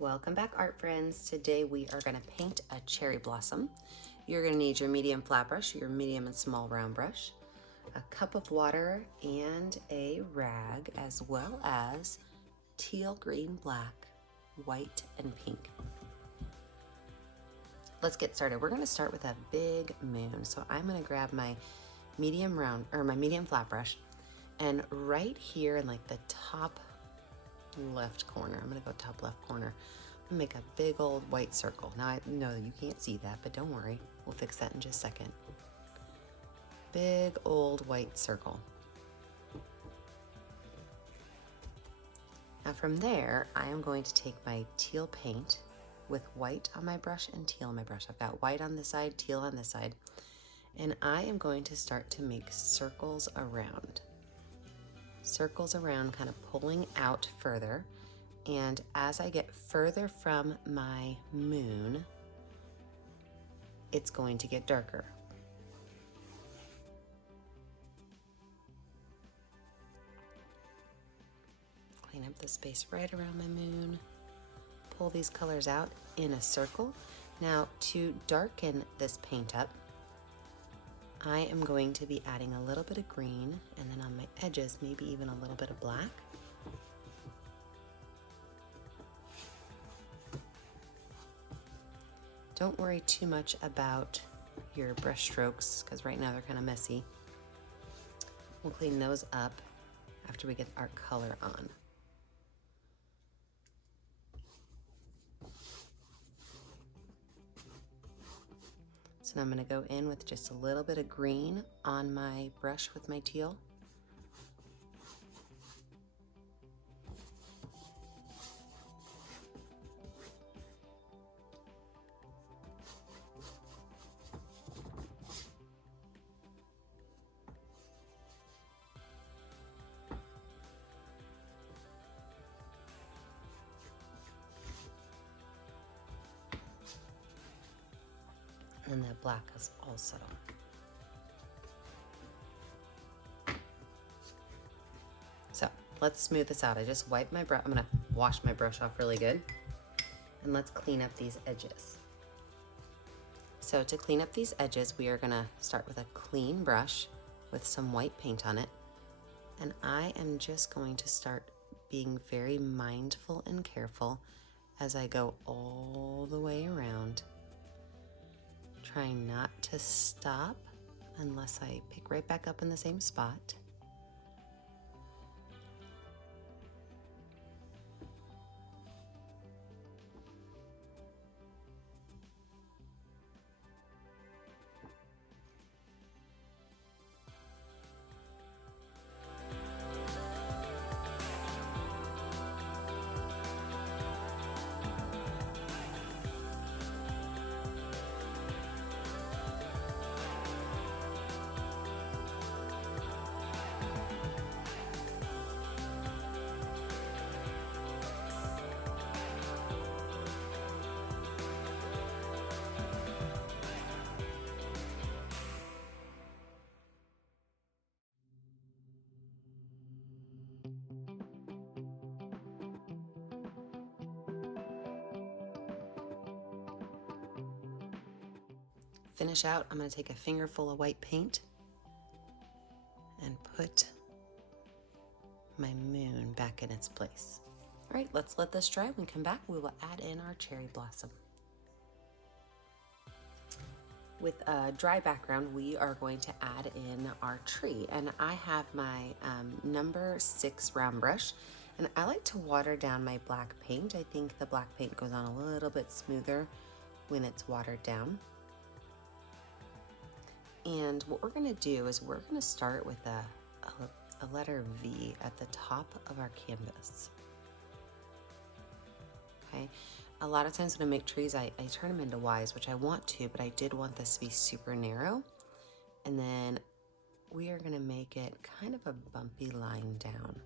Welcome back, art friends. Today we are going to paint a cherry blossom. You're going to need your medium flat brush, your medium and small round brush, a cup of water, and a rag, as well as teal, green, black, white, and pink. Let's get started. We're going to start with a big moon. So I'm going to grab my medium round or my medium flat brush, and right here in like the top left corner, I'm going to go top left corner, I'm going to make a big old white circle. Now I know you can't see that, but don't worry, we'll fix that in just a second. Big old white circle. Now from there, I am going to take my teal paint with white on my brush and teal on my brush. I've got white on this side, teal on this side, and I am going to start to make circles around. Circles around, kind of pulling out further. And as I get further from my moon, it's going to get darker. Clean up the space right around my moon. Pull these colors out in a circle. Now, to darken this paint up, I am going to be adding a little bit of green, and then on my edges, maybe even a little bit of black. Don't worry too much about your brush strokes, because right now they're kind of messy. We'll clean those up after we get our color on. So now I'm going to go in with just a little bit of green on my brush with my teal. And that black is also. So let's smooth this out. I just wiped my brush. I'm gonna wash my brush off really good. And let's clean up these edges. So to clean up these edges, we are gonna start with a clean brush with some white paint on it. And I am just going to start being very mindful and careful as I go all the way around. Trying not to stop unless I pick right back up in the same spot. Finish out, I'm going to take a fingerful of white paint and put my moon back in its place. All right, let's let this dry. When we come back, we will add in our cherry blossom. With a dry background, we are going to add in our tree. And I have my number 6 round brush, and I like to water down my black paint. I think the black paint goes on a little bit smoother when it's watered down. And what we're going to do is we're going to start with a letter V at the top of our canvas. Okay, a lot of times when I make trees, I turn them into Ys, which I want to, but I did want this to be super narrow. And then we are going to make it kind of a bumpy line down.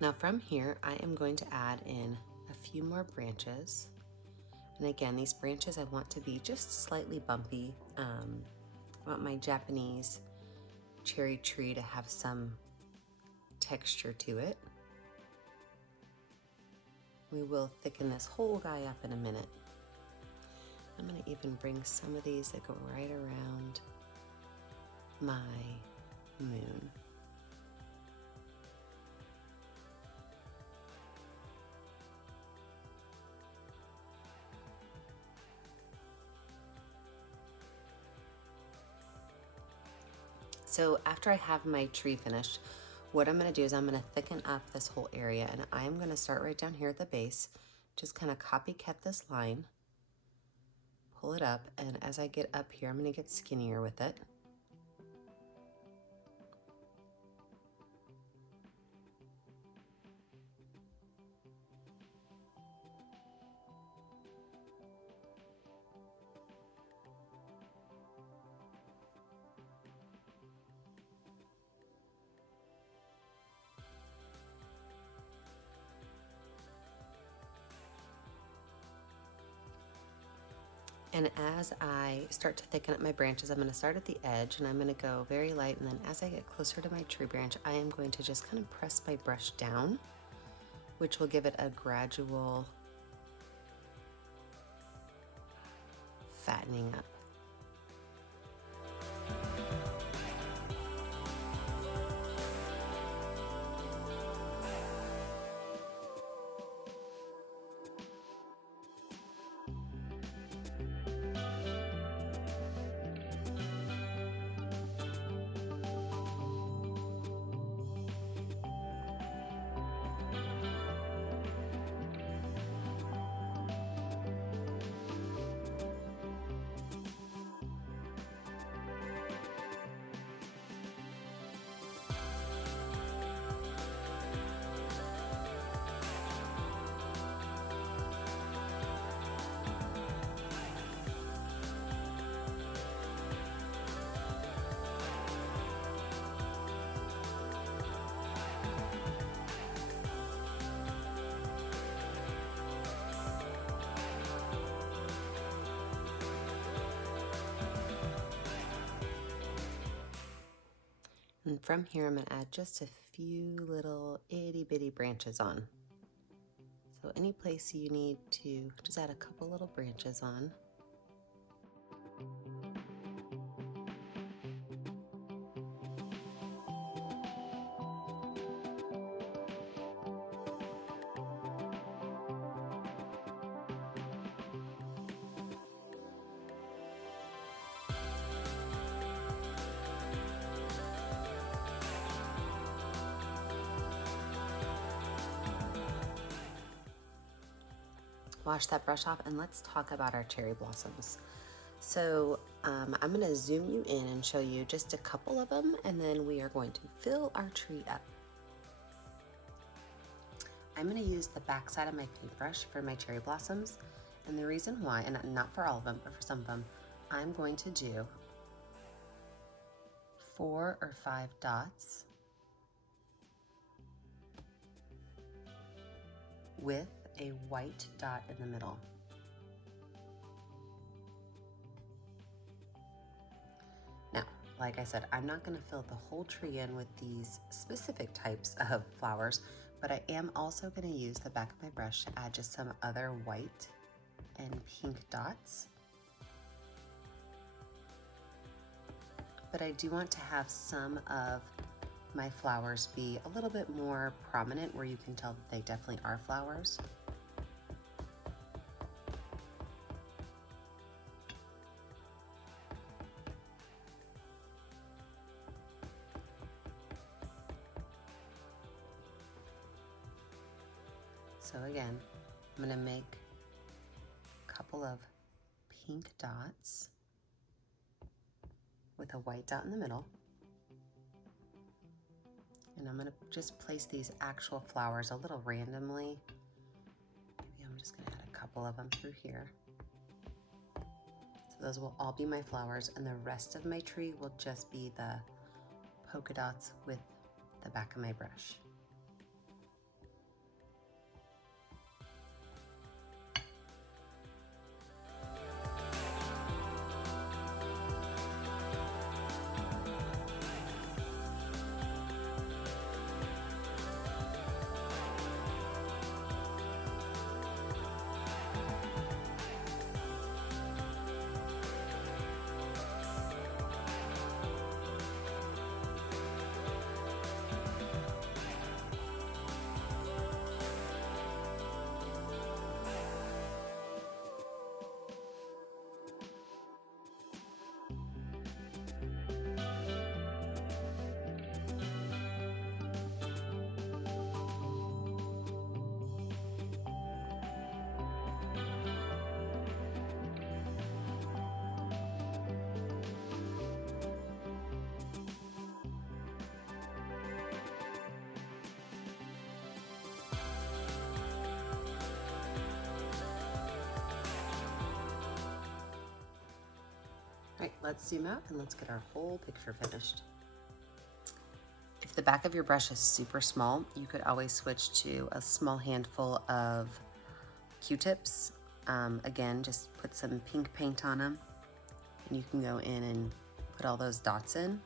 Now from here, I am going to add in a few more branches. And again, these branches I want to be just slightly bumpy. I want my Japanese cherry tree to have some texture to it. We will thicken this whole guy up in a minute. I'm gonna even bring some of these that go right around my moon. So after I have my tree finished, what I'm gonna do is I'm gonna thicken up this whole area, and I'm gonna start right down here at the base, just kind of copycat this line, pull it up, and as I get up here, I'm gonna get skinnier with it. And as I start to thicken up my branches, I'm going to start at the edge and I'm going to go very light. And then as I get closer to my tree branch, I am going to just kind of press my brush down, which will give it a gradual fattening up. And from here, I'm going to add just a few little itty bitty branches on. So any place you need to just add a couple little branches on. Wash that brush off and let's talk about our cherry blossoms. So I'm going to zoom you in and show you just a couple of them, and then we are going to fill our tree up. I'm going to use the back side of my paintbrush for my cherry blossoms, and the reason why, and not for all of them, but for some of them, I'm going to do 4 or 5 dots with a white dot in the middle. Now, like I said, I'm not going to fill the whole tree in with these specific types of flowers, but I am also going to use the back of my brush to add just some other white and pink dots. But I do want to have some of my flowers be a little bit more prominent, where you can tell that they definitely are flowers. So again, I'm going to make a couple of pink dots with a white dot in the middle. And I'm going to just place these actual flowers a little randomly. Maybe I'm just going to add a couple of them through here. So those will all be my flowers, and the rest of my tree will just be the polka dots with the back of my brush. let's zoom out and let's get our whole picture finished. If the back of your brush is super small, you could always switch to a small handful of Q-tips. Again, just put some pink paint on them, and you can go in and put all those dots in.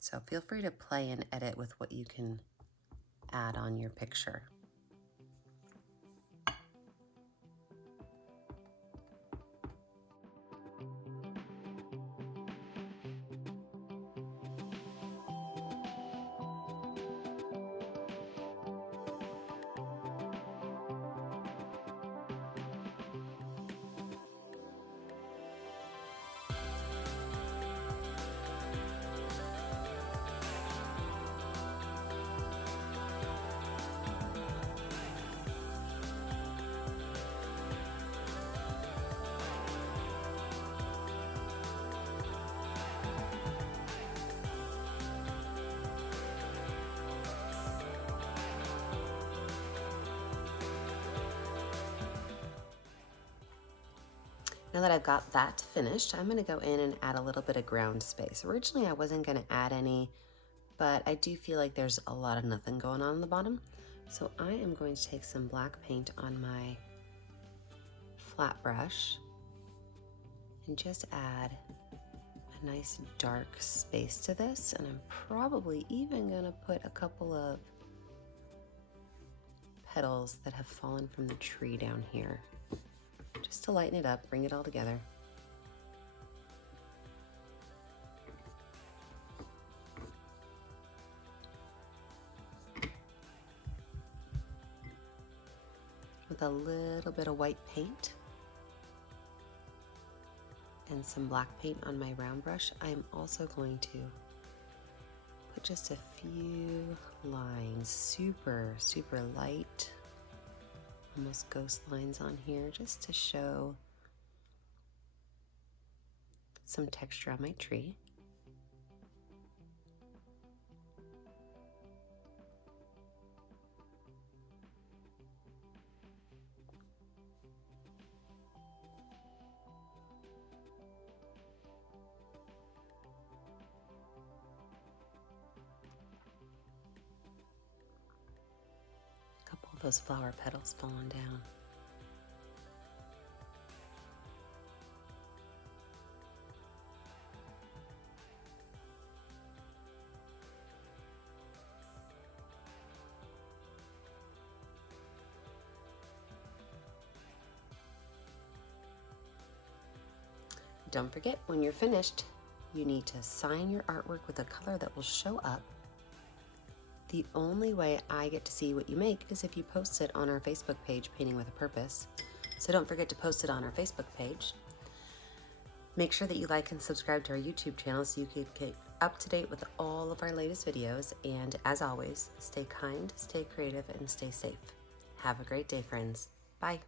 So feel free to play and edit with what you can add on your picture. Now that I've got that finished, I'm gonna go in and add a little bit of ground space. Originally, I wasn't gonna add any, but I do feel like there's a lot of nothing going on the bottom. So I am going to take some black paint on my flat brush and just add a nice dark space to this. And I'm probably even gonna put a couple of petals that have fallen from the tree down here, just to lighten it up, bring it all together. With a little bit of white paint and some black paint on my round brush, I'm also going to put just a few lines, super light, almost ghost lines on here, just to show some texture on my tree. A couple of those flower petals falling down. Don't forget, when you're finished, you need to sign your artwork with a color that will show up. The only way I get to see what you make is if you post it on our Facebook page, Painting with a Purpose. So don't forget to post it on our Facebook page. Make sure that you like and subscribe to our YouTube channel so you can get up to date with all of our latest videos. And as always, stay kind, stay creative, and stay safe. Have a great day, friends. Bye.